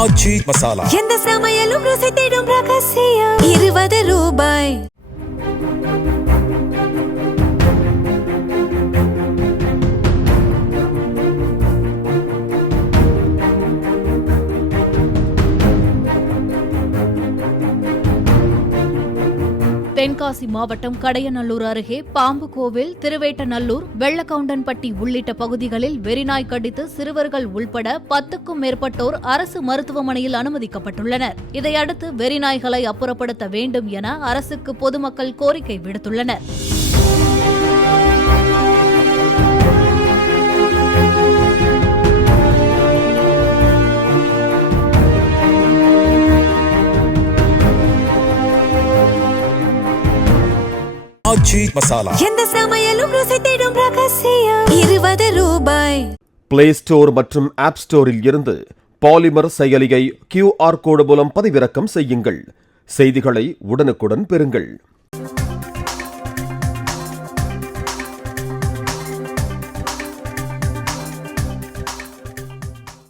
ஆச்சி மசாலா. எந்த சமையலும் ருசி தேடும் ரகசியம். 20 ரூபாய். தென்காசி மாவட்டம் கடையநல்லூர் அருகே பாம்பு கோவில், திருவேட்டநல்லூர், வெள்ளக்கவுண்டன்பட்டி உள்ளிட்ட பகுதிகளில் வெறிநாய் கடித்து சிறுவர்கள் உள்பட 10க்கும் மேற்பட்டோர் அரசு மருத்துவமனையில் அனுமதிக்கப்பட்டுள்ளனர். இதையடுத்து வெறிநாய்களை அப்புறப்படுத்த வேண்டும் என அரசுக்கு பொதுமக்கள் கோரிக்கை விடுத்துள்ளனர். ஆச்சி மசாலா. எந்த சமையலும் ருசி தேடும் ரகசியம். 20 ரூபாய். பிளே ஸ்டோர் மற்றும் ஆப் ஸ்டோரில் இருந்து பாலிமர் செயலியை QR கோடு மூலம் பதிவிறக்கம் செய்யுங்கள். செய்திகளை உடனுக்குடன் பெறுங்கள்.